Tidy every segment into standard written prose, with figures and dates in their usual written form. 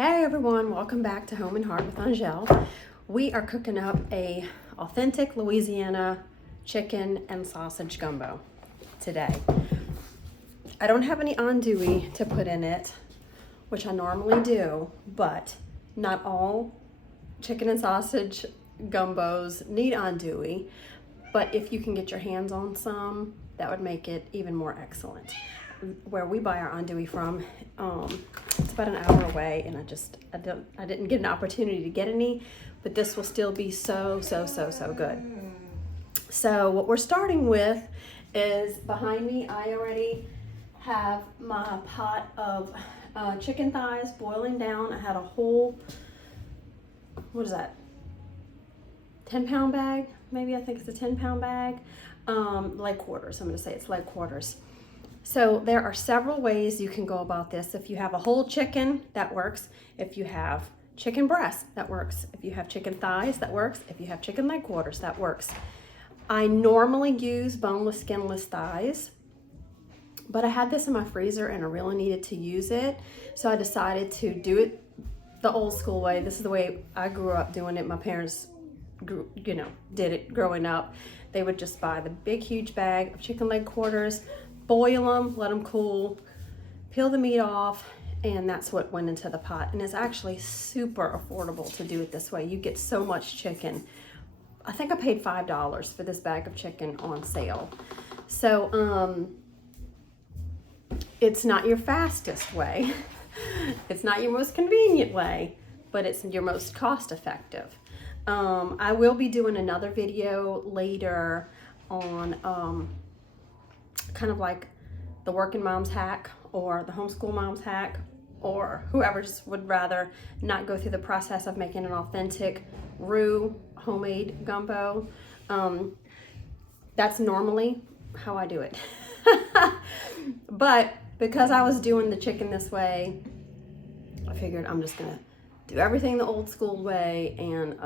Hey everyone, welcome back to Home and Heart with Angelle. We are cooking up a authentic Louisiana chicken and sausage gumbo today. I don't have any andouille to put in it, which I normally do, but not all chicken and sausage gumbos need andouille. But if you can get your hands on some, that would make it even more excellent. Where we buy our andouille from, it's about an hour away, and I didn't get an opportunity to get any, but this will still be so good. So what we're starting with is behind me. I already have my pot of chicken thighs boiling down. I had a whole, what is that, 10-pound bag? Maybe I think it's a 10-pound bag. Leg quarters, I'm gonna say it's leg quarters. So there are several ways you can go about this. If you have a whole chicken, that works. If you have chicken breast, that works. If you have chicken thighs, that works. If you have chicken leg quarters, that works. I normally use boneless, skinless thighs, but I had this in my freezer and I really needed to use it. So I decided to do it the old school way. This is the way I grew up doing it. My parents did it growing up. They would just buy the big, huge bag of chicken leg quarters, boil them, let them cool, peel the meat off, and that's what went into the pot. And it's actually super affordable to do it this way. You get so much chicken. I think I paid $5 for this bag of chicken on sale. So it's not your fastest way. It's not your most convenient way, but it's your most cost effective. I will be doing another video later on kind of like the working mom's hack or the homeschool mom's hack, or whoever just would rather not go through the process of making an authentic roux homemade gumbo. That's normally how I do it. But because I was doing the chicken this way, I figured I'm just gonna do everything the old school way and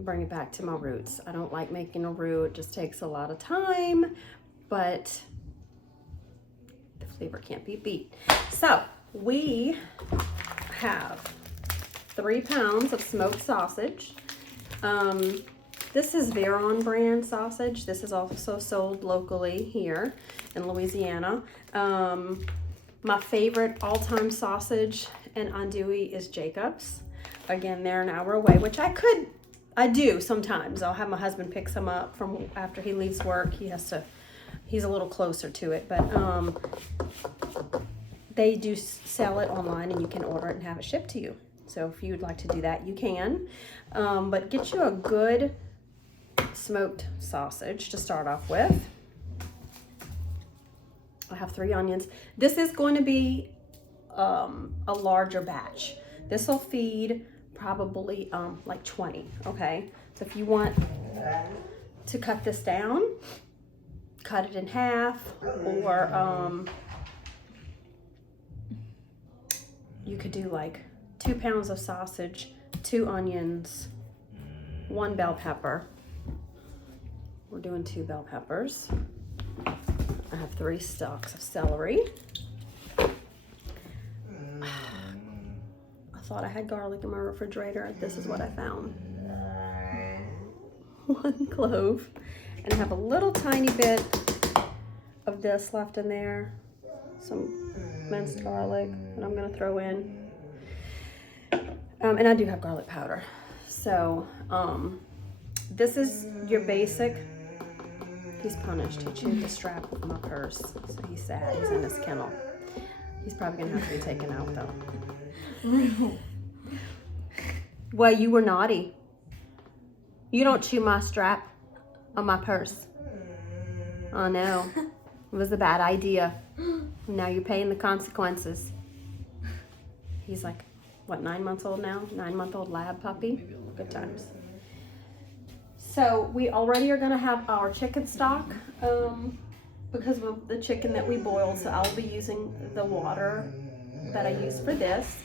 bring it back to my roots. I don't like making a roux. It just takes a lot of time, but the flavor can't be beat. So we have 3 pounds of smoked sausage. This is Veron brand sausage. This is also sold locally here in Louisiana. My favorite all-time sausage and andouille is Jacob's. Again, they're an hour away, which I do sometimes. I'll have my husband pick some up from after he leaves work. He's a little closer to it, but they do sell it online and you can order it and have it shipped to you. So if you'd like to do that, you can. But get you a good smoked sausage to start off with. I have 3 onions. This is going to be a larger batch. This will feed probably like 20, okay? So if you want to cut this down, cut it in half, or you could do like 2 pounds of sausage, 2 onions, 1 bell pepper. We're doing 2 bell peppers. I have 3 stalks of celery. I thought I had garlic in my refrigerator. This is what I found. 1 clove. And I have a little tiny bit of this left in there. Some minced garlic that I'm gonna throw in. And I do have garlic powder. So this is your basic. He's punished. He chewed the strap of my purse. So he's sad. He's in his kennel. He's probably gonna have to be taken out though. Well, you were naughty. You don't chew my strap on my purse. Oh no, it was a bad idea. Now you're paying the consequences. He's like, what, 9 months old now? 9-month-old lab puppy. Good times. So we already are gonna have our chicken stock because of the chicken that we boiled. So I'll be using the water that I use for this.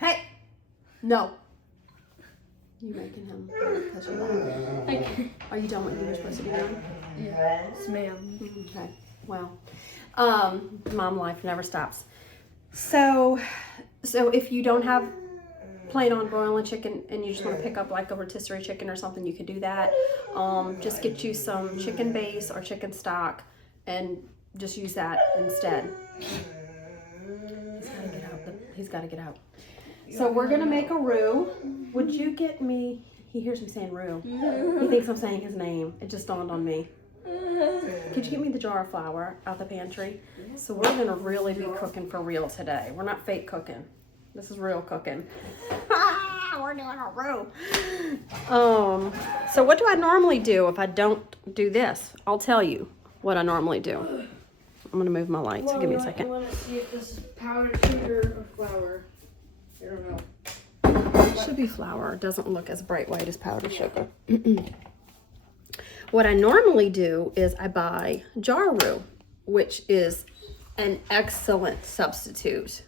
Hey, no. You making him touch your lap? Are you done what you were supposed to be doing? Yes, ma'am. Okay. Well, mom life never stops. So if you don't have plan on broiling chicken and you just want to pick up like a rotisserie chicken or something, you could do that. Just get you some chicken base or chicken stock and just use that instead. He's got to get out. So we're going to make a roux. Would you get me, he hears me saying roux. He thinks I'm saying his name. It just dawned on me. Could you get me the jar of flour out the pantry? So we're going to really be cooking for real today. We're not fake cooking. This is real cooking. We're doing a roux. So what do I normally do if I don't do this? I'll tell you what I normally do. I'm going to move my light, so give me a second. You want to see if this is powdered sugar or flour. I don't know. It should be flour. It doesn't look as bright white as powdered sugar. What I normally do is I buy jar roux, which is an excellent substitute.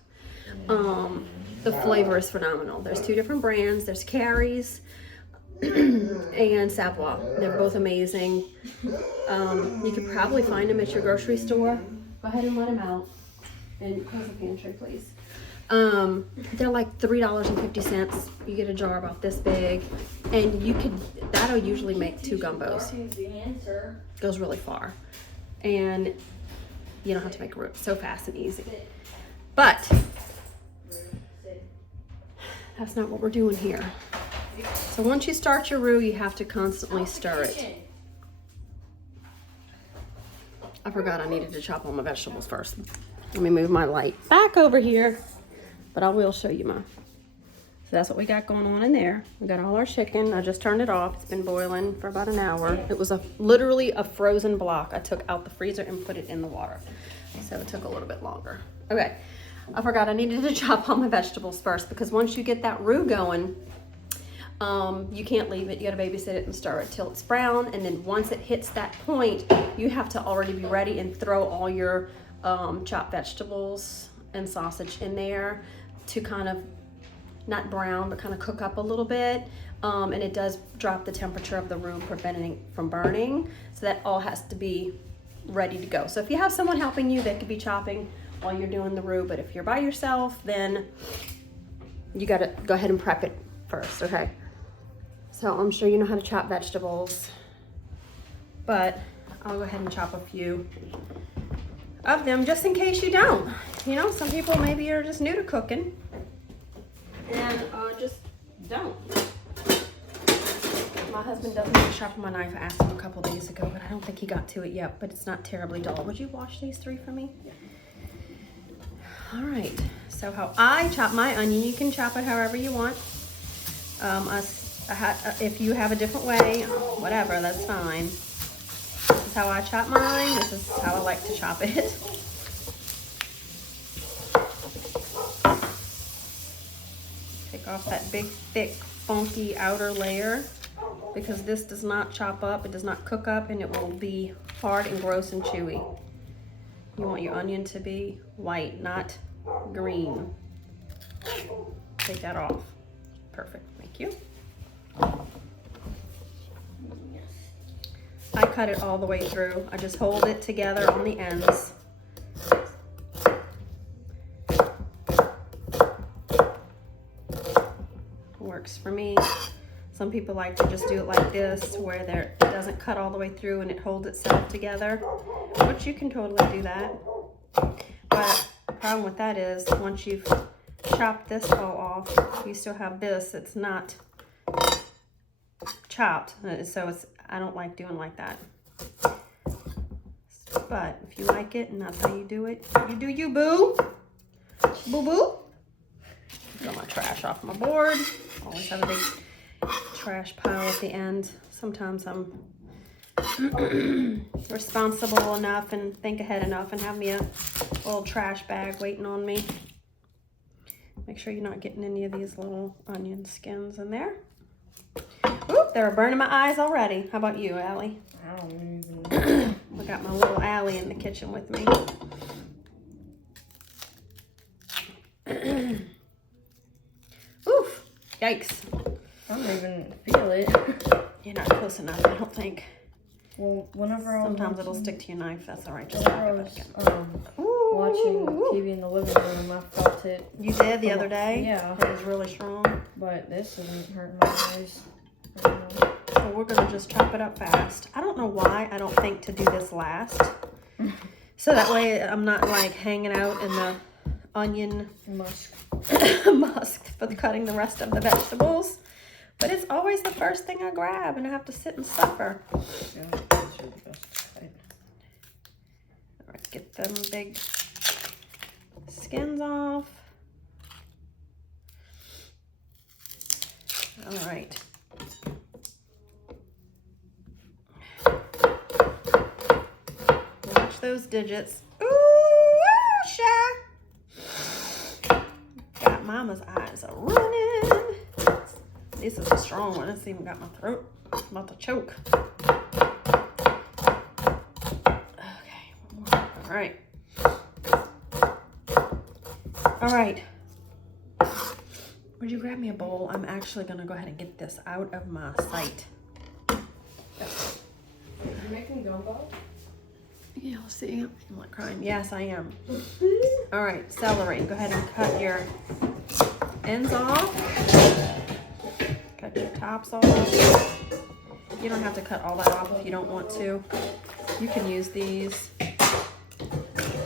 The flavor is phenomenal. There's two different brands. There's Carrie's and Savoie. They're both amazing. You could probably find them at your grocery store. Go ahead and let them out. And close the pantry, please. They're like $3.50. You get a jar about this big, and that'll usually make 2 gumbos. Goes really far, and you don't have to make a roux. So fast and easy. But that's not what we're doing here. So once you start your roux, you have to constantly stir it. I forgot I needed to chop all my vegetables first. Let me move my light back over here, but I will show you my. So that's what we got going on in there. We got all our chicken. I just turned it off. It's been boiling for about an hour. It was literally a frozen block. I took out the freezer and put it in the water. So it took a little bit longer. Okay, I forgot I needed to chop all my vegetables first, because once you get that roux going, you can't leave it. You gotta babysit it and stir it till it's brown. And then once it hits that point, you have to already be ready and throw all your chopped vegetables and sausage in there to kind of, not brown, but kind of cook up a little bit. And it does drop the temperature of the roux, preventing it from burning. So that all has to be ready to go. So if you have someone helping you, they could be chopping while you're doing the roux. But if you're by yourself, then you gotta go ahead and prep it first, okay? So I'm sure you know how to chop vegetables, but I'll go ahead and chop a few of them just in case you don't. You know, some people maybe are just new to cooking and just don't. My husband doesn't have to sharpen my knife. I asked him a couple days ago, but I don't think he got to it yet, but it's not terribly dull. Would you wash these 3 for me? Yeah. All right, so how I chop my onion, you can chop it however you want. If you have a different way, whatever, that's fine. This is how I chop mine. This is how I like to chop it. Take off that big, thick, funky outer layer, because this does not chop up, it does not cook up, and it will be hard and gross and chewy. You want your onion to be white, not green. Take that off. Perfect, thank you. I cut it all the way through. I just hold it together on the ends. Works for me. Some people like to just do it like this, where it doesn't cut all the way through and it holds itself together, which you can totally do that. But the problem with that is, once you've chopped this all off, you still have this. It's not chopped, so I don't like doing like that. But if you like it and that's how you do it, you do you, boo. Boo boo. Got my trash off my board. Always have a big trash pile at the end. Sometimes I'm responsible enough and think ahead enough and have me a little trash bag waiting on me. Make sure you're not getting any of these little onion skins in there. Oop, they're burning my eyes already. How about you, Allie? I don't even. I got my little Allie in the kitchen with me. Oof, yikes. I don't even feel it. You're not close enough, I don't think. Well, whenever Sometimes it'll stick to your knife. That's all right. Just wrap it back in. Ooh. watching TV in the living room. I felt it. You did the other day? Yeah. It was really strong. But this isn't hurting my eyes. I don't know. So we're gonna just chop it up fast. I don't know why I don't think to do this last. So that way I'm not like hanging out in the onion Musk. musk for cutting the rest of the vegetables. But it's always the first thing I grab and I have to sit and suffer. Yeah, those are the best type. All right, get them big skins off. All right. Watch those digits. Ooh, shy. Got mama's eyes are running. This is a strong one. It's even got my throat. I'm about to choke. Okay, one more. All right. All right. Would you grab me a bowl? I'm actually gonna go ahead and get this out of my sight. You're making gumbo? Yeah, let's see. I'm like crying. Yes, I am. All right, celery. Go ahead and cut your ends off. Cut your tops off. You don't have to cut all that off if you don't want to. You can use these.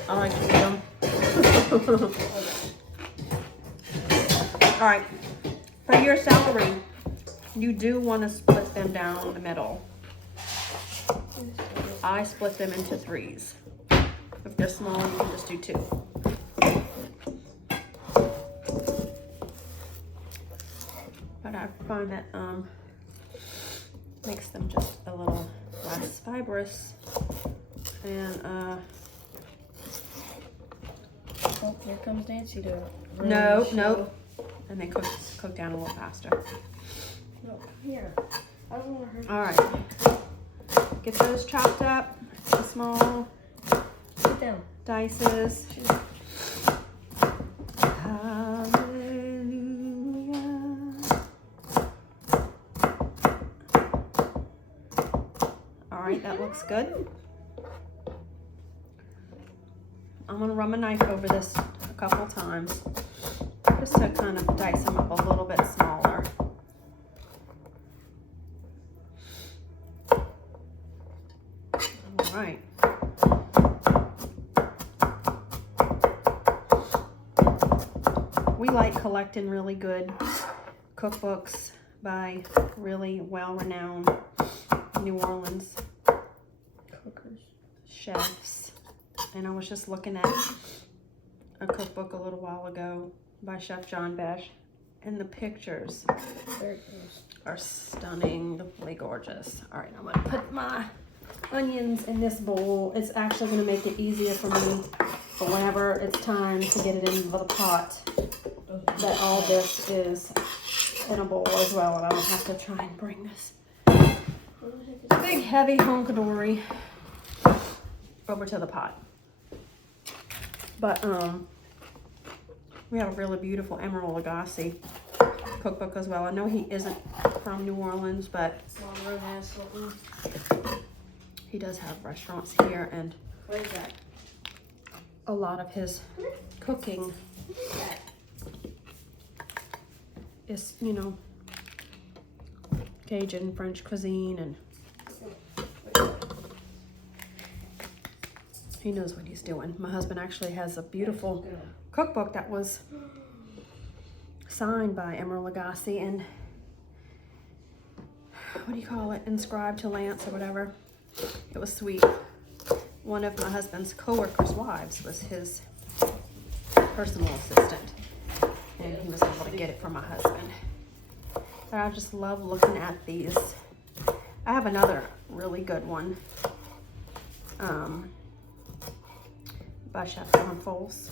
I like to eat them. All right, for your celery, you do want to split them down the middle. I split them into 3s. If they're small, you can just do 2. But I find that makes them just a little less fibrous. And Oh, here comes Nancy to ruin no, the show. no. And they cook down a little faster. No, here. I don't want to hurt you. All right. Get those chopped up into small Sit down. dices. Hallelujah. All right, that looks good. I'm gonna run my knife over this a couple times just to kind of dice them up a little bit smaller. All right. We like collecting really good cookbooks by really well-renowned New Orleans Cookers. chefs. And I was just looking at a cookbook a little while ago by Chef John Besh, and the pictures There it goes. are stunningly gorgeous. All right, I'm gonna put my onions in this bowl. It's actually gonna make it easier for me for whenever it's time to get it into the pot, that all this is in a bowl as well, and I don't have to try and bring this big heavy honkadory over to the pot. But we have a really beautiful Emeril Lagasse cookbook as well. I know he isn't from New Orleans, but Monroe has something. he does have restaurants here, and What is that? a lot of his cooking is, you know, Cajun, French cuisine, and he knows what he's doing. My husband actually has a beautiful cookbook that was signed by Emeril Lagasse and, what do you call it, inscribed to Lance or whatever. It was sweet. One of my husband's co-workers' wives was his personal assistant, and he was able to get it for my husband. But I just love looking at these. I have another really good one by Chef John Foles.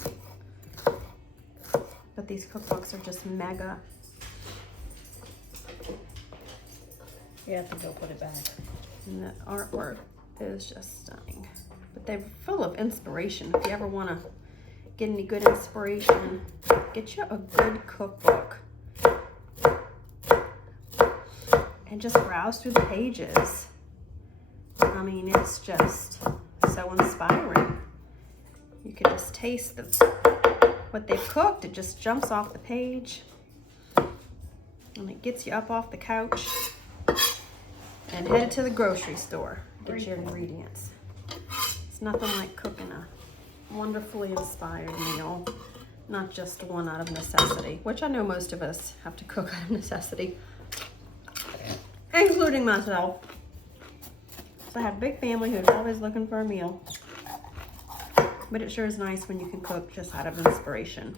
But these cookbooks are just mega. You have to go put it back. And the artwork is just stunning. But they're full of inspiration. If you ever want to get any good inspiration, get you a good cookbook. And just browse through the pages. I mean, it's just so inspiring. You can just taste what they've cooked. It just jumps off the page. And it gets you up off the couch and headed to the grocery store. Get your ingredients. It's nothing like cooking a wonderfully inspired meal, not just one out of necessity, which I know most of us have to cook out of necessity, including myself. So I have a big family who's always looking for a meal, but it sure is nice when you can cook just out of inspiration.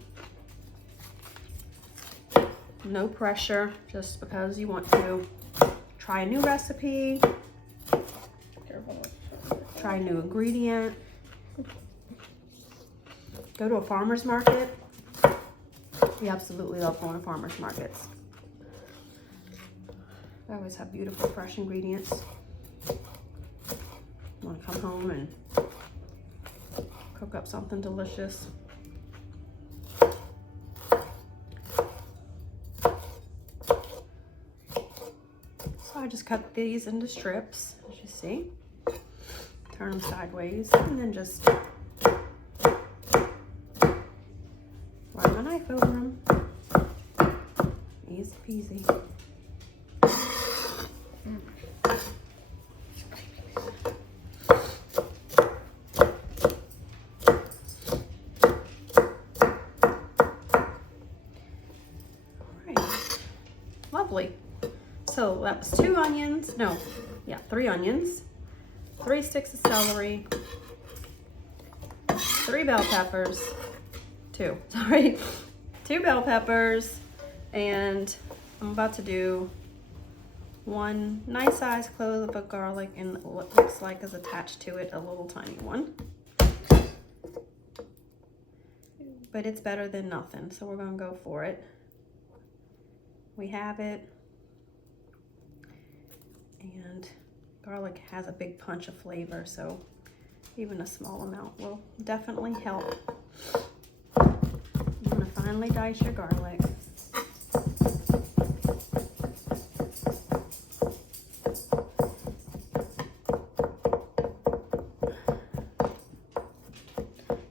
No pressure, just because you want to try a new recipe, try a new ingredient, go to a farmer's market. We absolutely love going to farmer's markets. They always have beautiful, fresh ingredients. You want to come home and cook up something delicious. So I just cut these into strips, as you see. Turn them sideways, and then just run my knife over them. Easy peasy. Lovely. So that was 2 onions, no, yeah, 3 onions, 3 sticks of celery, 3 bell peppers, 2 bell peppers, and I'm about to do 1 nice sized clove of garlic and what looks like is attached to it, a little tiny one. But it's better than nothing, so we're gonna go for it. We have it, and garlic has a big punch of flavor, so even a small amount will definitely help. You want to finely dice your garlic.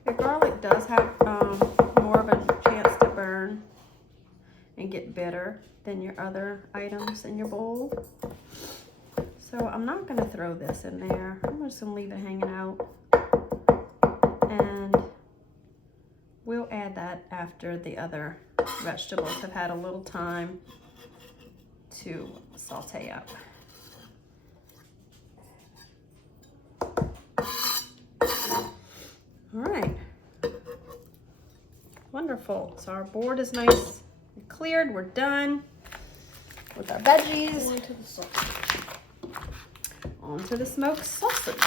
Your garlic does have more of a chance to burn and get bitter than your other items in your bowl. So I'm not gonna throw this in there. I'm just gonna leave it hanging out. And we'll add that after the other vegetables have had a little time to saute up. All right, wonderful. So our board is nice and cleared. We're done with our veggies. Onto the sausage. Onto the smoked sausage.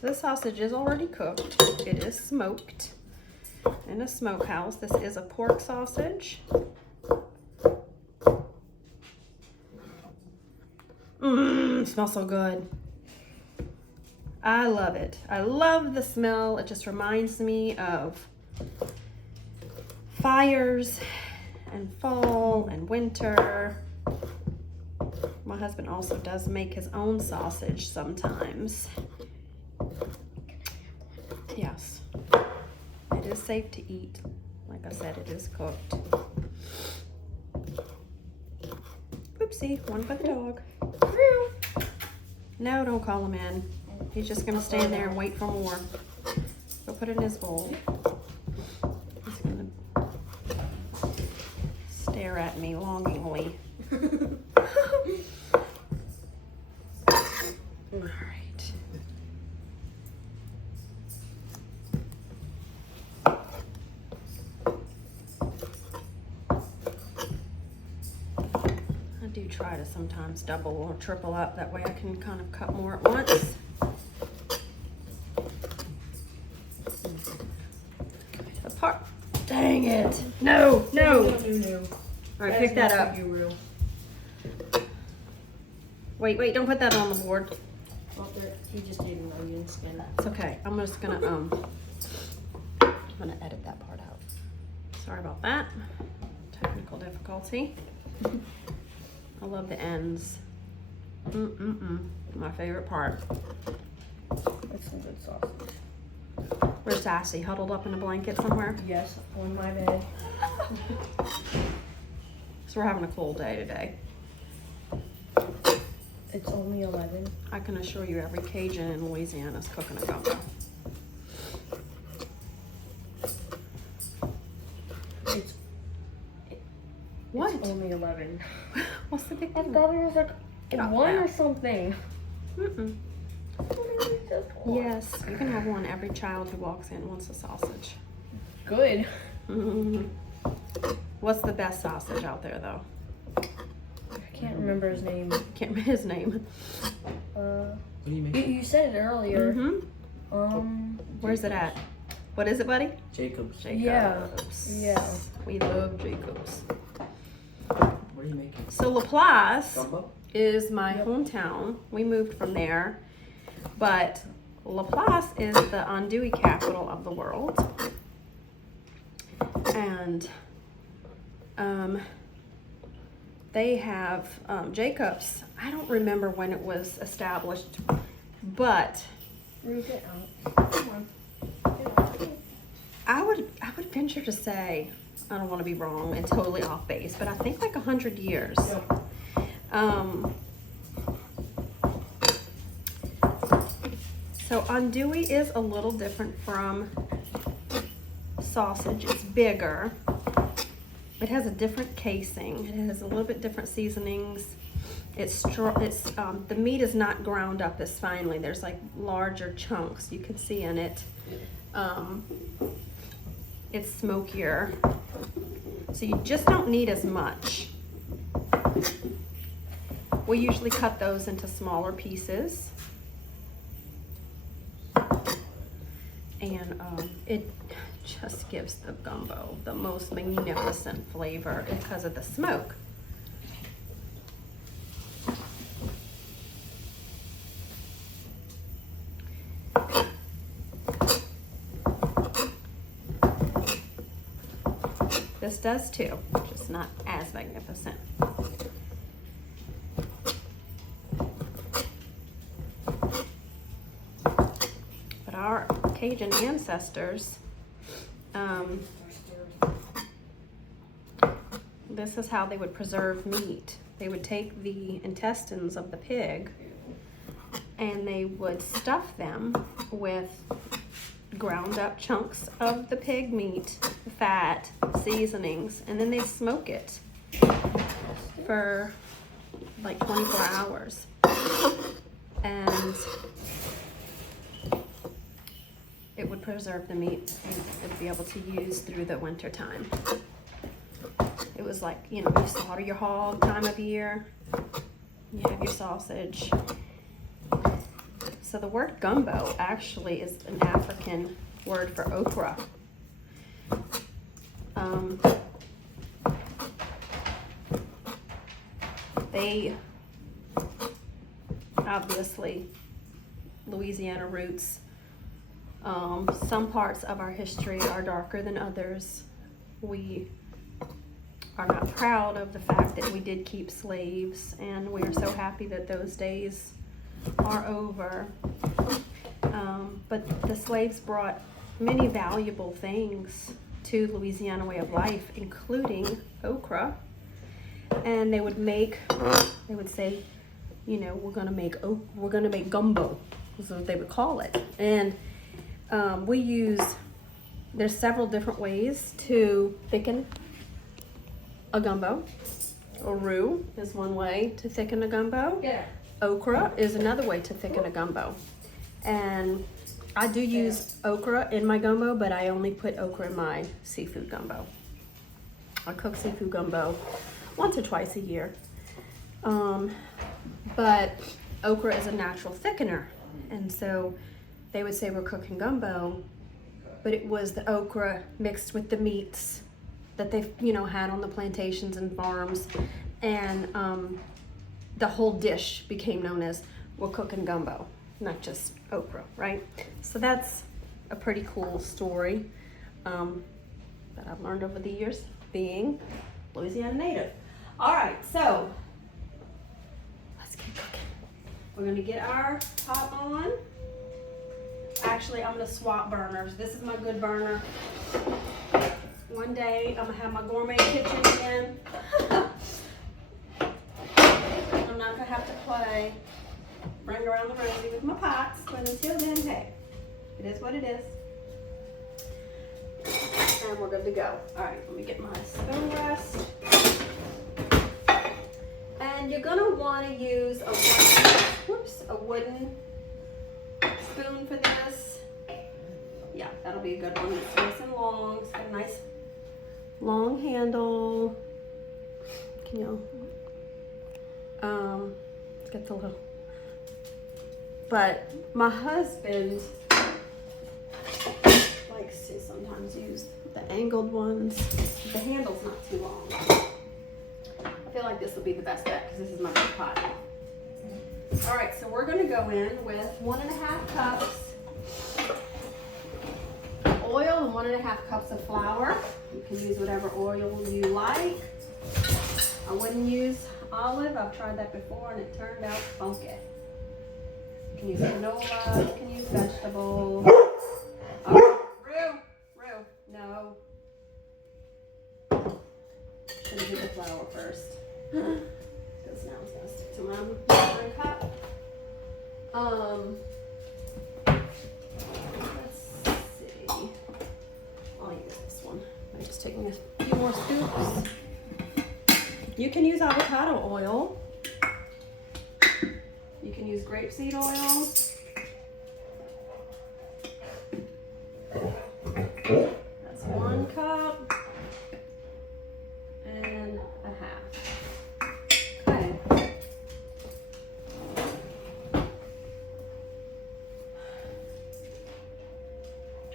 So this sausage is already cooked. It is smoked in a smokehouse. This is a pork sausage. Smells so good. I love it. I love the smell. It just reminds me of fires and fall and winter. My husband also does make his own sausage sometimes. Yes, it is safe to eat. Like I said, it is cooked. Oopsie, one for the dog. No, don't call him in. He's just gonna stand there and wait for more. Go put it in his bowl. He's gonna stare at me longingly. All right. I do try to sometimes double or triple up. That way I can kind of cut more at once. Dang it. No, no. All right, pick that up. Wait, don't put that on the board. He just did an onion skin. It's okay. I'm just gonna edit that part out. Sorry about that. Technical difficulty. I love the ends. My favorite part. That's some good sausage. Where's Sassy? Huddled up in a blanket somewhere? Yes, on my bed. So we're having a cold day today. It's only 11. I can assure you every Cajun in Louisiana is cooking a gumbo. It's What? only 11. What's the big I deal? thought it was like Get off one now. or something. Mm-mm. Just one. Yes, you can have one. Every child who walks in wants a sausage. Good. What's the best sausage out there, though? I can't remember his name. Can't remember his name. What do you make? You said it earlier. Where's it at? What is it, buddy? Jacob's. Jacobs. Yeah. We love Jacobs. What are you making? So Laplace Gumbo? is my hometown. We moved from there, but Laplace is the andouille capital of the world, and they have Jacobs. I don't remember when it was established, but Root it out. Come on. I would venture to say, I don't want to be wrong and totally off base, but I think like 100 years. So andouille is a little different from sausage. It's bigger. It has a different casing. It has a little bit different seasonings. The meat is not ground up as finely. There's like larger chunks you can see in it. It's smokier. So you just don't need as much. We usually cut those into smaller pieces. And it just gives the gumbo the most magnificent flavor because of the smoke. This does too, just not as magnificent. But our Cajun ancestors, this is how they would preserve meat. They would take the intestines of the pig and they would stuff them with ground up chunks of the pig meat, fat, seasonings, and then they smoke it for like 24 hours. And it would preserve the meat and it would be able to use through the winter time. It was like, you slaughter your hog time of year, you have your sausage. So the word gumbo actually is an African word for okra. They obviously, Louisiana roots. Some parts of our history are darker than others. We are not proud of the fact that we did keep slaves, and we are so happy that those days are over. But the slaves brought many valuable things to Louisiana way of life, including okra. And they would say, we're gonna make gumbo, is what they would call it. And there's several different ways to thicken a gumbo. A roux is one way to thicken a gumbo. Yeah. Okra is another way to thicken a gumbo. And I do use okra in my gumbo, but I only put okra in my seafood gumbo. I cook seafood gumbo once or twice a year. But okra is a natural thickener. And so they would say we're cooking gumbo, but it was the okra mixed with the meats that they, had on the plantations and farms. And the whole dish became known as we're cooking gumbo, not just okra, right? So that's a pretty cool story that I've learned over the years, being Louisiana native. All right, so let's get cooking. We're gonna get our pot on. Actually, I'm gonna swap burners. This is my good burner. One day, I'm gonna have my gourmet kitchen again. I'm not gonna have to play bring around the rosy with my pots, but until then, hey, it is what it is. And we're good to go. All right, let me get my spoon rest. And you're gonna wanna use a wooden spoon for this. Yeah, that'll be a good one. It's nice and long. It's got a nice long handle. Can you, it's got the little, but my husband likes to sometimes use the angled ones. The handle's not too long. I feel like this will be the best bet because this is my big pot. All right, so we're gonna go in with 1.5 cups oil and 1.5 cups of flour. You can use whatever oil you like. I wouldn't use olive. I've tried that before and it turned out funky. You can use canola, you can use vegetable. Oh, Rue, no. Should have did the flour first. Because now it's gonna stick to my measuring cup. Let's see. I'll use this one. I'm just taking a few more scoops. You can use avocado oil. You can use grapeseed oil. That's 1 cup and a half. Okay.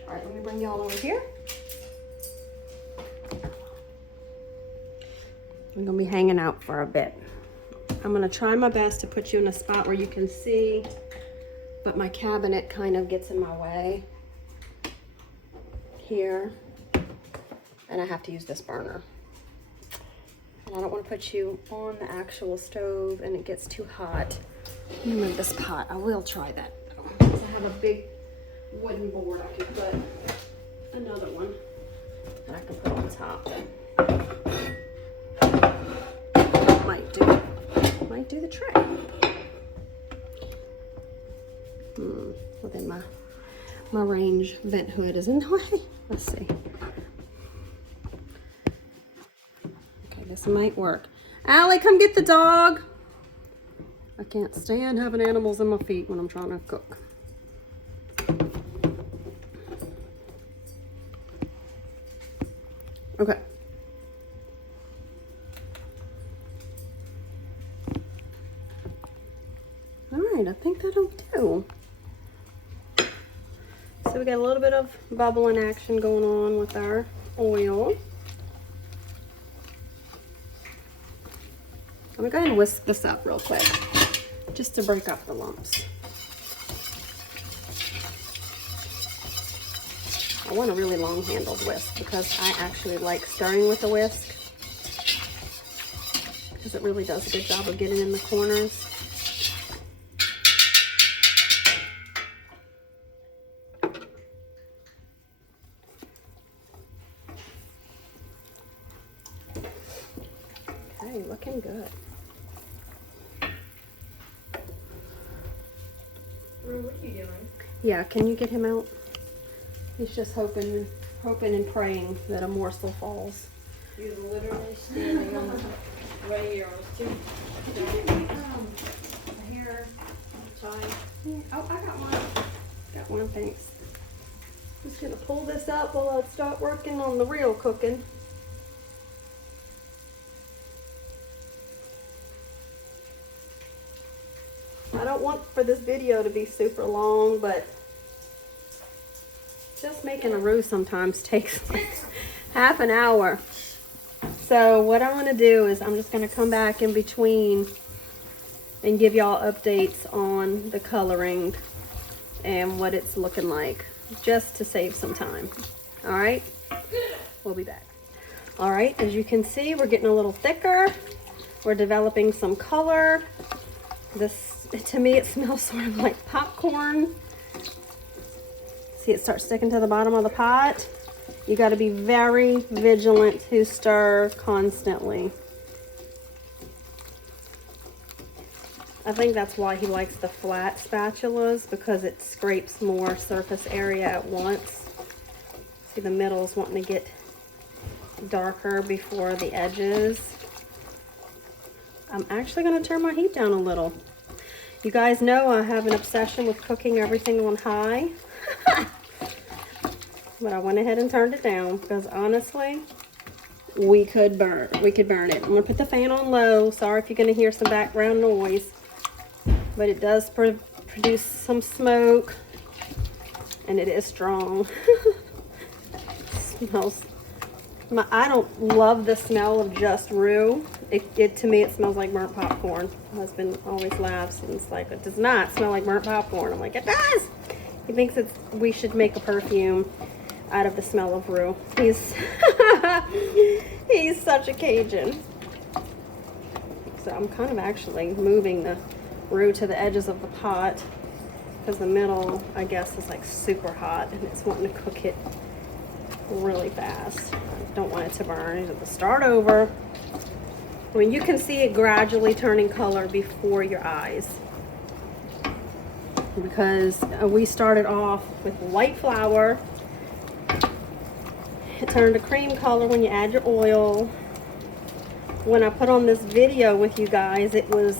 All right, let me bring y'all over here. I'm gonna be hanging out for a bit. I'm gonna try my best to put you in a spot where you can see, but my cabinet kind of gets in my way here, and I have to use this burner. And I don't want to put you on the actual stove and it gets too hot. Let me move this pot. I will try that though, because I have a big wooden board. I can put another one that I can put on top. Might do the trick. Within my range vent hood is in the way. Let's see. Okay, this might work. Allie, come get the dog. I can't stand having animals in my feet when I'm trying to cook. Okay. All right, I think that'll do. So we got a little bit of bubbling action going on with our oil. I'm gonna go ahead and whisk this up real quick, just to break up the lumps. I want a really long handled whisk because I actually like stirring with a whisk, because it really does a good job of getting in the corners. Okay, looking good. Rue, what are you doing? Yeah, can you get him out? He's just hoping and praying that a morsel falls. He was literally standing on the right here. I was too. A hair tie. Yeah. Oh, I got one. Got one, thanks. Just gonna pull this up while I start working on the real cooking. I don't want for this video to be super long, but just making a roux sometimes takes like half an hour. So what I'm gonna do is I'm just gonna come back in between and give y'all updates on the coloring and what it's looking like, just to save some time. All right, we'll be back. All right, as you can see, we're getting a little thicker. We're developing some color. This, to me, it smells sort of like popcorn. See, it starts sticking to the bottom of the pot. You got to be very vigilant to stir constantly. I think that's why he likes the flat spatulas, because it scrapes more surface area at once. See, the middle's wanting to get darker before the edges. I'm actually going to turn my heat down a little. You guys know I have an obsession with cooking everything on high. But I went ahead and turned it down because honestly, we could burn it. I'm going to put the fan on low. Sorry if you're going to hear some background noise. But it does produce some smoke. And it is strong. Smells. I don't love the smell of just roux. To me, it smells like burnt popcorn. My husband always laughs and it's like, it does not smell like burnt popcorn. I'm like, it does. He thinks we should make a perfume out of the smell of roux. He's he's such a Cajun. So I'm kind of actually moving the roux to the edges of the pot because the middle, I guess, is like super hot and it's wanting to cook it really fast. I don't want it to burn. You have to start over. I mean, you can see it gradually turning color before your eyes, because we started off with white flour. It turned a cream color when you add your oil. When I put on this video with you guys, it was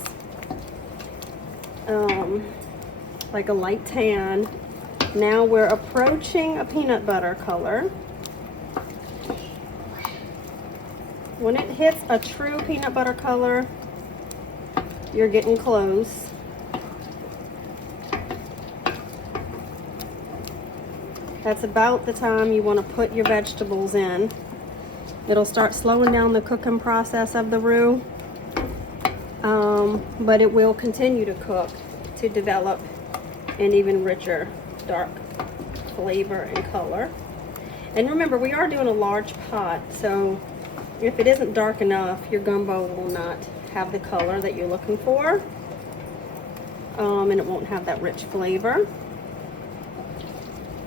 like a light tan. Now we're approaching a peanut butter color. When it hits a true peanut butter color, you're getting close. That's about the time you want to put your vegetables in. It'll start slowing down the cooking process of the roux, but it will continue to cook to develop an even richer dark flavor and color. And remember, we are doing a large pot, so if it isn't dark enough, your gumbo will not have the color that you're looking for, and it won't have that rich flavor.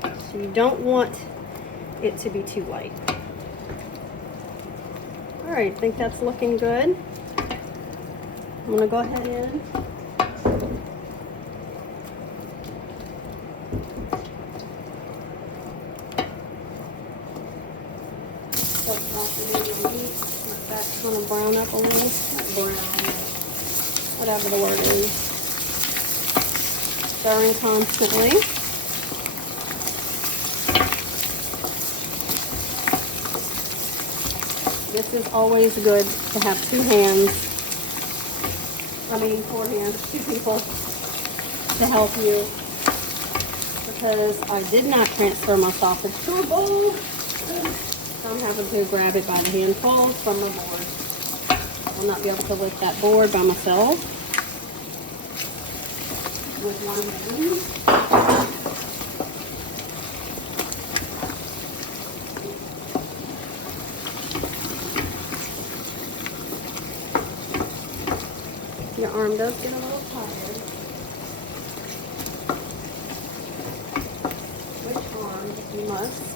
So you don't want it to be too light. All right, I think that's looking good. I'm gonna go ahead in. Let that kind of brown up a little. Not brown, whatever the word is. Stirring constantly. This is always good to have two hands. Four hands, two people to help you. Because I did not transfer my sausage to a bowl. I'm having to grab it by the handful from the board. I'll not be able to lift that board by myself with one hand. Your arm does get a little tired. Which arm, if you must.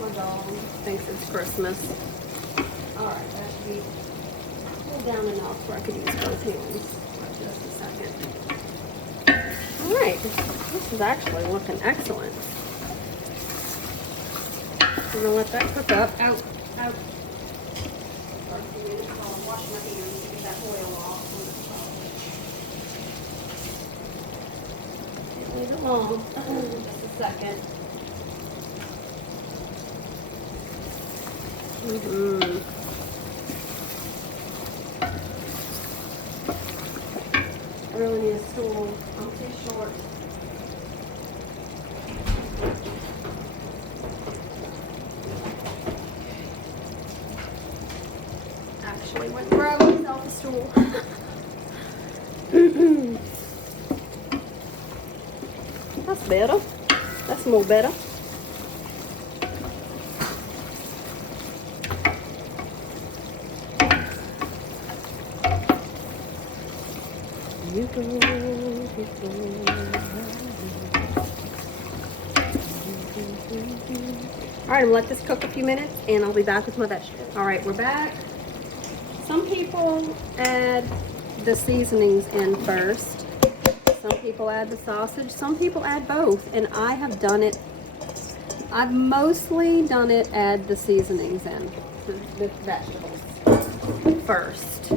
My dog thinks it's Christmas. Alright, that should be pulled down enough where I could use both hands for just a second. Alright, this is actually looking excellent. I'm gonna let that cook up. Out, out. I'll wash my hands to get that oil off. Leave it alone. Just a second. I really need a stool. I'm too short. Actually went and grabbed myself a stool. That's better. That's more better. you go before. All right, I'm gonna let this cook a few minutes and I'll be back with my vegetables. All right, we're back. Some people add the seasonings in first. Some people add the sausage. Some people add both, and I have done it. I've mostly done it add the seasonings in, the vegetables first.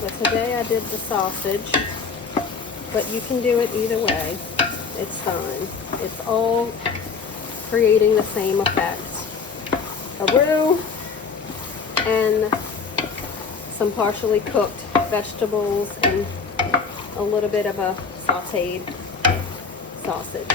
But today I did the sausage, but you can do it either way. It's fine. It's all creating the same effect. A roux and some partially cooked vegetables and a little bit of a sauteed sausage.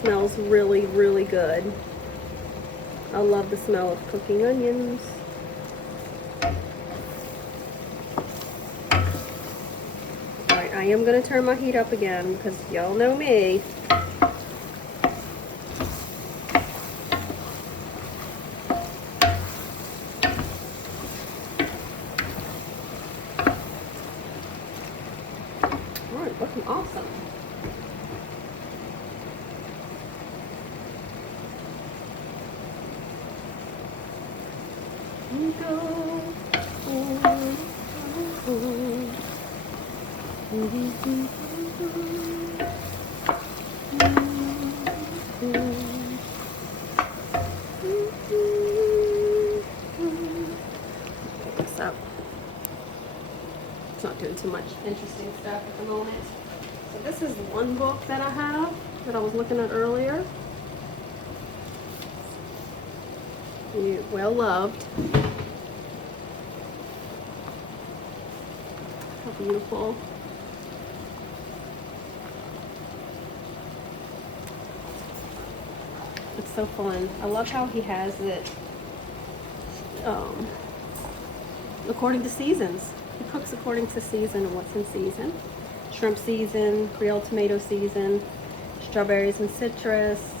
Smells really, really good. I love the smell of cooking onions. Alright, I am going to turn my heat up again because y'all know me. Alright, looking awesome. Up. It's not doing too much interesting stuff at the moment. So this is one book that I have that I was looking at earlier. Well loved. How beautiful. It's so fun. I love how he has it according to seasons. He cooks according to season and what's in season. Shrimp season, Creole tomato season, strawberries and citrus,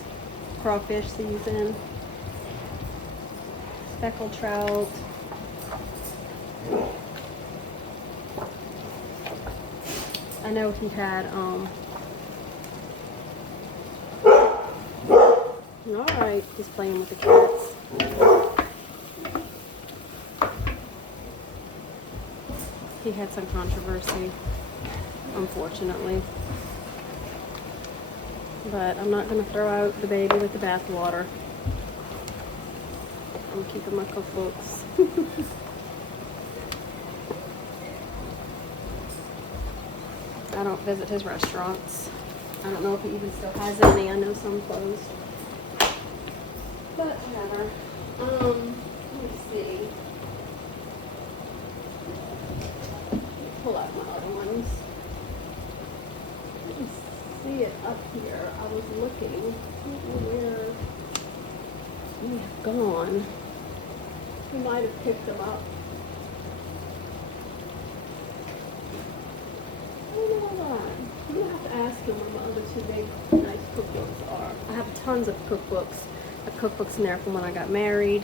crawfish season, speckled trout. I know he had alright, he's playing with the cats. He had some controversy, unfortunately. But I'm not going to throw out the baby with the bathwater. I'm keeping my cookbooks. I don't visit his restaurants. I don't know if he even still has any. I know some closed. But whatever. Let me see. Pull out my other ones. I didn't see it up here. I was looking. I don't know where we have gone. We might have picked them up. I don't know why. I'm gonna have to ask him where my other two big nice cookbooks are. I have tons of cookbooks. I have cookbooks in there from when I got married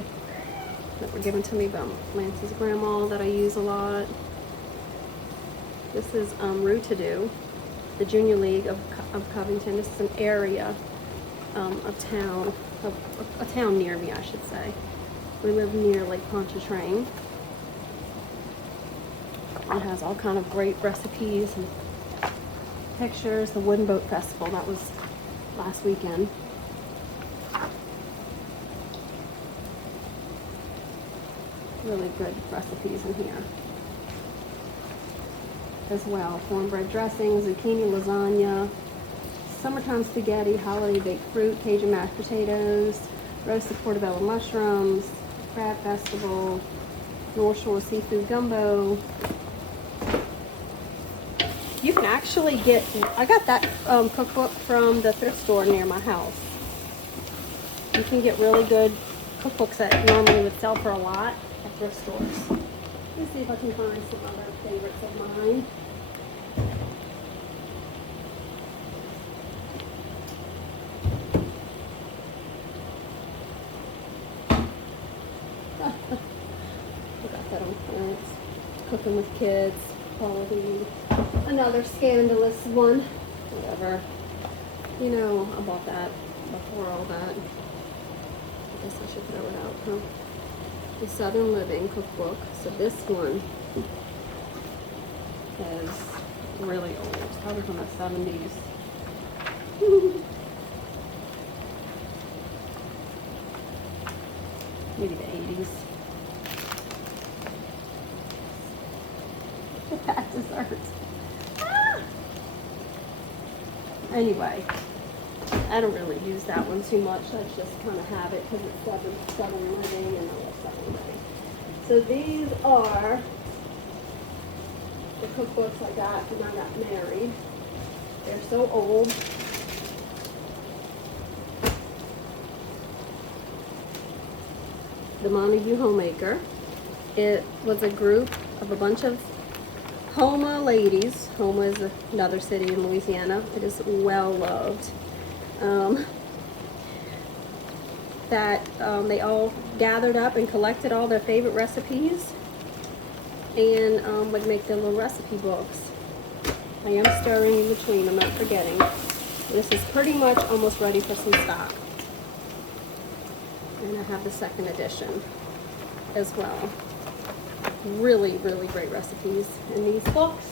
that were given to me by Lance's grandma that I use a lot. This is Roux to Do, the Junior League of Covington. This is an area of town, a town near me, I should say. We live near Lake Pontchartrain. It has all kind of great recipes and pictures. The Wooden Boat Festival, that was last weekend. Really good recipes in here as well. Cornbread dressing, zucchini lasagna, summertime spaghetti, holiday baked fruit, Cajun mashed potatoes, roasted portobello mushrooms, crab festival, North Shore seafood gumbo. You can actually get, I got that cookbook from the thrift store near my house. You can get really good cookbooks that normally would sell for a lot at thrift stores. Let me see if I can find some other favorites of mine. ahead on plants. Cooking with kids, quality. Another scandalous one. Whatever. You know, I bought that before all that. I guess I should throw it out, huh? The Southern Living cookbook. So this one is really old. It's probably from the 70s. Maybe the 80s. That dessert. Ah! Anyway, I don't really use that one too much. I just kind of have it because it's Southern Living and I love Southern Living. So these are the cookbooks I got when I got married. They're so old. The Montague Homemaker. It was a group of a bunch of Houma ladies. Houma is another city in Louisiana. It is well loved. They all gathered up and collected all their favorite recipes and would make their little recipe books. I am stirring in between, I'm not forgetting. This is pretty much almost ready for some stock. And I have the second edition as well. Really, really great recipes in these books.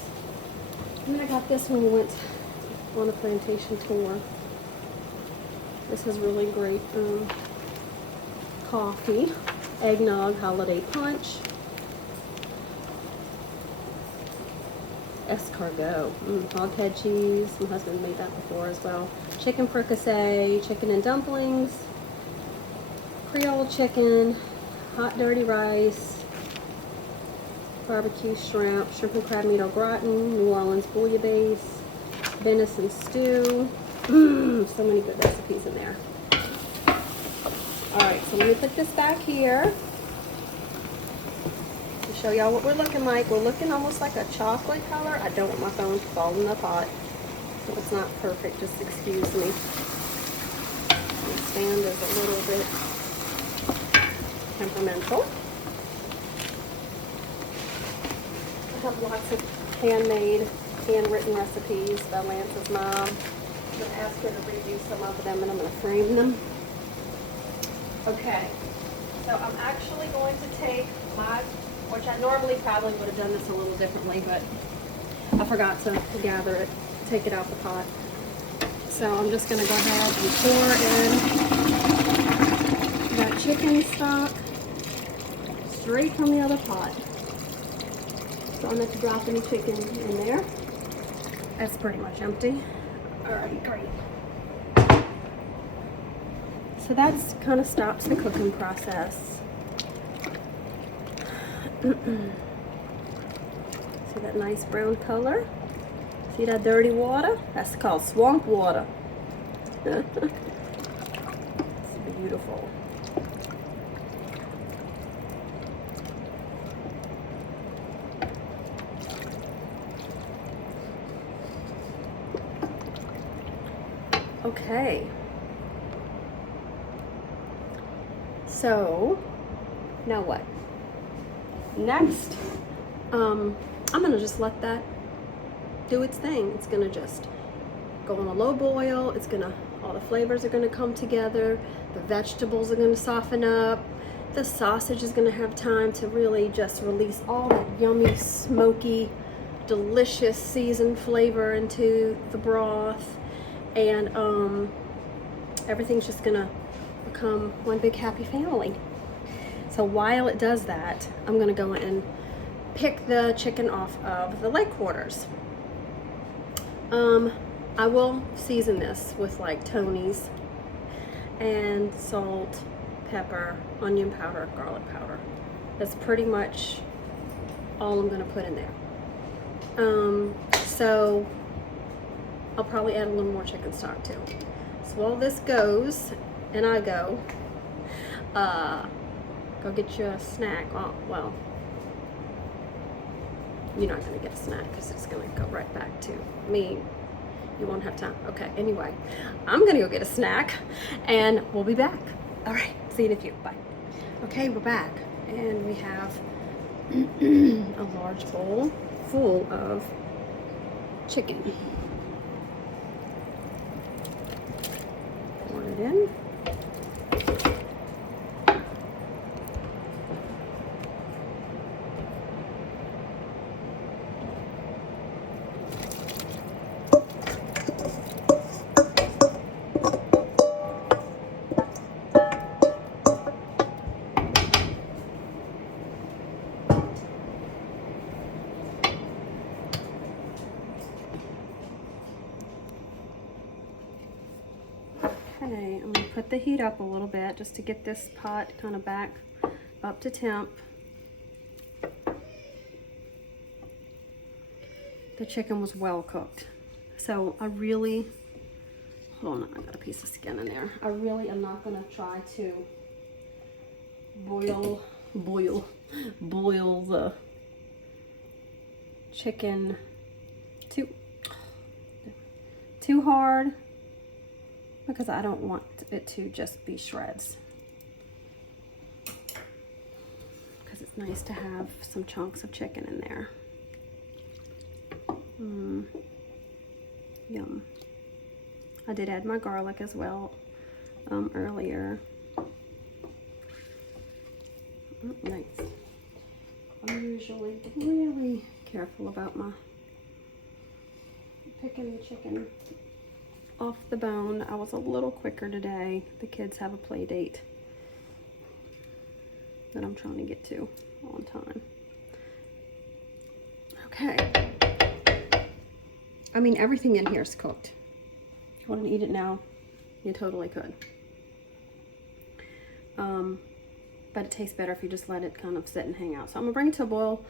And I got this when we went on a plantation tour. This is really great coffee, eggnog holiday punch, escargot, hog head cheese. My husband made that before as well. Chicken fricassee, chicken and dumplings, Creole chicken, hot dirty rice, barbecue shrimp, shrimp and crab meat au gratin, New Orleans bouillabaisse, venison stew. So many good recipes in there. Alright, so let me put this back here to show y'all what we're looking like. We're looking almost like a chocolate color. I don't want my phone to fall in the pot, so it's not perfect. Just excuse me. The stand is a little bit temperamental. I have lots of handmade, handwritten recipes by Lance's mom. I'm going to ask her to review some of them and I'm going to frame them. Okay, so I'm actually going to take my, which I normally probably would have done this a little differently, but I forgot to gather it, take it out the pot. So I'm just going to go ahead and pour in that chicken stock straight from the other pot. So I'm not to drop any chicken in there. That's pretty much empty. Alright, great. So that kind of stops the cooking process. See that nice brown color? See that dirty water? That's called swamp water. It's beautiful. Okay. So, now what? Next, I'm gonna just let that do its thing. It's gonna just go on a low boil. It's gonna, all the flavors are gonna come together. The vegetables are gonna soften up. The sausage is gonna have time to really just release all that yummy, smoky, delicious seasoned flavor into the broth. And everything's just gonna become one big happy family. So while it does that, I'm gonna go and pick the chicken off of the leg quarters. I will season this with like Tony's and salt, pepper, onion powder, garlic powder. That's pretty much all I'm gonna put in there. So I'll probably add a little more chicken stock too. So while this goes, and I go get you a snack. Oh, well, you're not gonna get a snack because it's gonna go right back to me. You won't have time. Okay, anyway, I'm gonna go get a snack and we'll be back. All right, see you in a few. Bye. Okay, we're back and we have a large bowl full of chicken. Pour it in. Okay, I'm going to put the heat up a little bit just to get this pot kind of back up to temp. The chicken was well cooked. So I really, hold on, I got a piece of skin in there. I really am not going to try to boil the chicken too hard, because I don't want it to just be shreds. Because it's nice to have some chunks of chicken in there. Yum. I did add my garlic as well earlier. Nice. I'm usually really careful about my picking the chicken off the bone. I was a little quicker today. The kids have a play date that I'm trying to get to on time. Okay. I mean, everything in here is cooked. If you want to eat it now, you totally could. But it tastes better if you just let it kind of sit and hang out. So I'm gonna bring it to a boil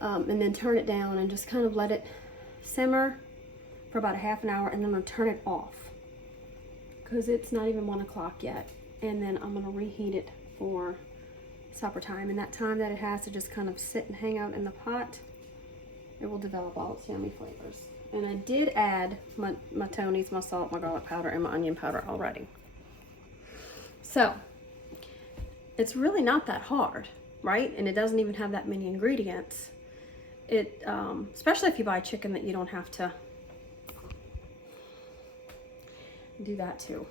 and then turn it down and just kind of let it simmer for about a half an hour, and then I'm gonna turn it off because it's not even 1 o'clock yet. And then I'm gonna reheat it for supper time. And that time that it has to just kind of sit and hang out in the pot, it will develop all its yummy flavors. And I did add my Tony's, my salt, my garlic powder, and my onion powder already. So it's really not that hard, right? And it doesn't even have that many ingredients. It, especially if you buy chicken that you don't have to do that too.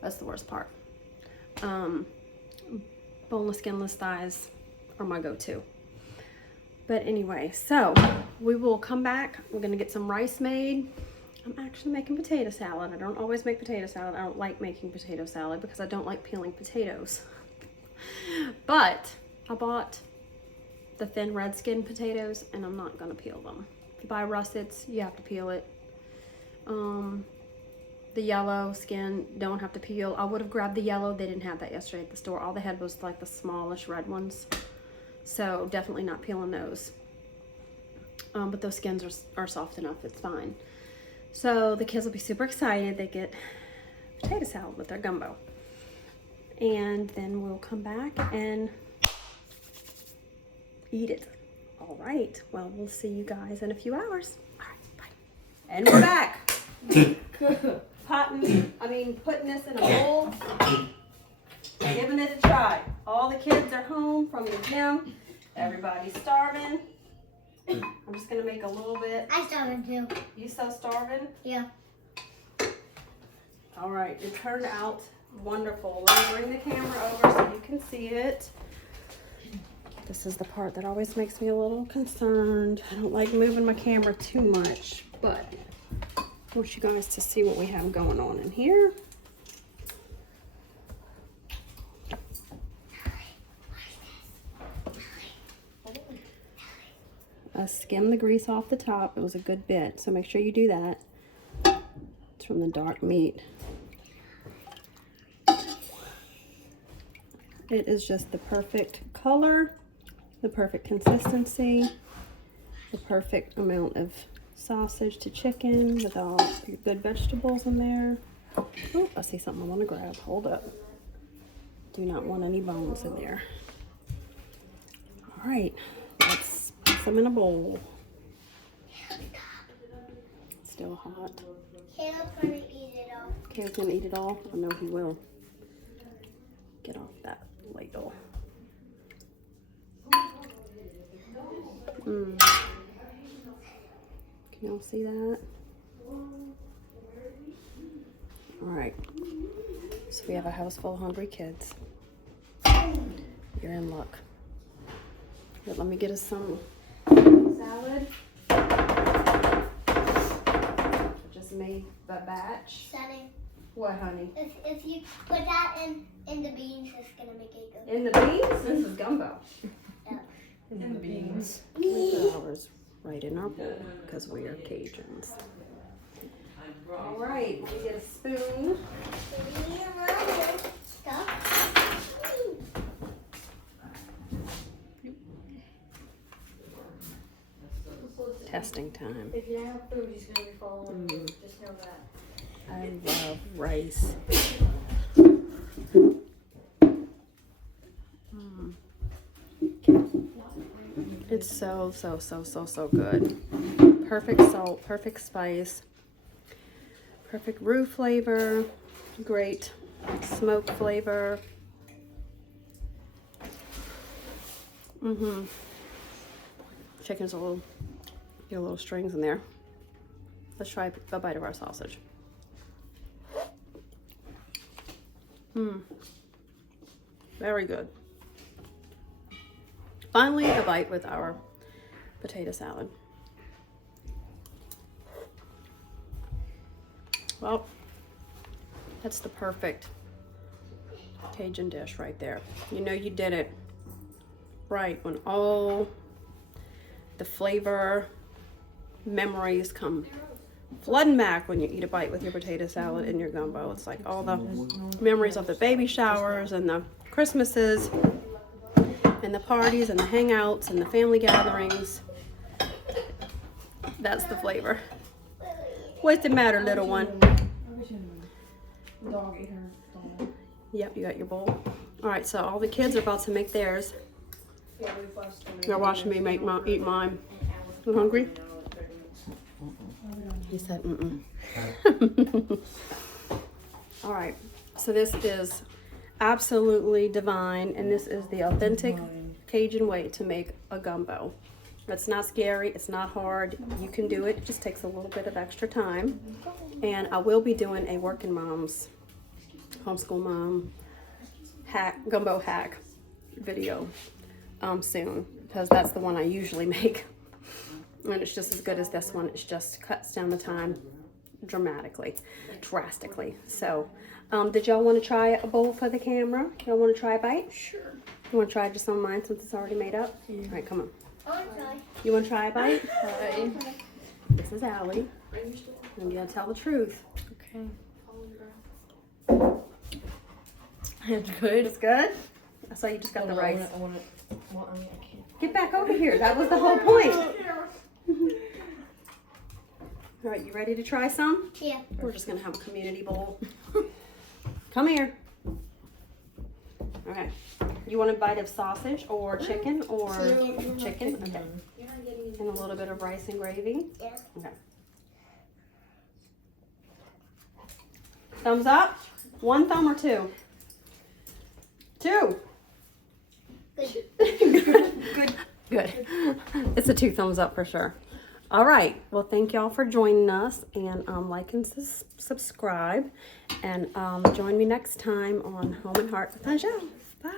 That's the worst part. Boneless, skinless thighs are my go-to. But anyway, so we will come back. We're gonna get some rice made. I'm actually making potato salad. I don't always make potato salad. I don't like making potato salad because I don't like peeling potatoes. But I bought the thin red skin potatoes and I'm not gonna peel them. If you buy russets, you have to peel it. The yellow skin, don't have to peel. I would have grabbed the yellow. They didn't have that yesterday at the store. All they had was like the smallish red ones. So definitely not peeling those. But those skins are soft enough, it's fine. So the kids will be super excited. They get potato salad with their gumbo. And then we'll come back and eat it. All right, well, we'll see you guys in a few hours. All right, bye. And we're back. Putting this in a bowl, giving it a try. All the kids are home from the gym. Everybody's starving. I'm just gonna make a little bit. I'm starving too. You so starving? Yeah. All right, it turned out wonderful. Let me bring the camera over so you can see it. This is the part that always makes me a little concerned. I don't like moving my camera too much, but I want you guys to see what we have going on in here. I skimmed the grease off the top. It was a good bit, so make sure you do that. It's from the dark meat. It is just the perfect color, the perfect consistency, the perfect amount of sausage to chicken with all your good vegetables in there. Oh, I see something I want to grab. Hold up. Do not want any bones in there. All right, let's put them in a bowl. Still hot. Caleb's gonna eat it all. Caleb's gonna eat it all? I know he will. Get off that ladle. Can y'all see that? All right. So we have a house full of hungry kids. You're in luck. Here, let me get us some salad. Just made the batch. Sunny, What, honey? if you put that in the beans, it's gonna make it good. In the beans? This is gumbo. Yeah. In the beans. We put ours right in our bowl because we are Cajuns. All right, let me get a spoon. Stop. Testing time. If you have food, he's gonna be following you. Just know that. I love rice. It's so good. Perfect salt, perfect spice, perfect roux flavor, great smoke flavor. Chicken's get a little strings in there. Let's try a bite of our sausage. Very good. Finally, a bite with our potato salad. Well, that's the perfect Cajun dish right there. You know you did it right when all the flavor memories come flooding back when you eat a bite with your potato salad and your gumbo. It's like all the memories of the baby showers and the Christmases and the parties and the hangouts and the family gatherings. That's the flavor. What's the matter, little one? The dog ate her dog. Yep, you got your bowl. All right, so all the kids are about to make theirs. Yeah, we've watched them. They're watching me eat mine. You hungry? He said, All right, so this is absolutely divine, and this is the authentic Cajun way to make a gumbo. It's not scary, it's not hard, you can do it. It just takes a little bit of extra time. And I will be doing a working mom's, homeschool mom gumbo hack video soon, because that's the one I usually make. And it's just as good as this one. It just cuts down the time drastically. So, did y'all want to try a bowl for the camera? Y'all want to try a bite? Sure. You want to try just on mine since it's already made up? All right, come on. I wanna try. You want to try a bite? Hi. This is Allie. I'm gonna tell the truth. Okay. It's good. It's good. I saw you just got the rice. I can't. Get back over here. That was the whole point. All right, you ready to try some? Yeah. We're just gonna have a community bowl. Come here. Okay. You want a bite of sausage or chicken or chicken? Okay. And a little bit of rice and gravy? Yeah. Okay. Thumbs up? One thumb or two? Two. Good. Good. It's a 2 thumbs up for sure. All right. Well, thank y'all for joining us, and like and subscribe, and join me next time on Home and Heart with Angel. Bye.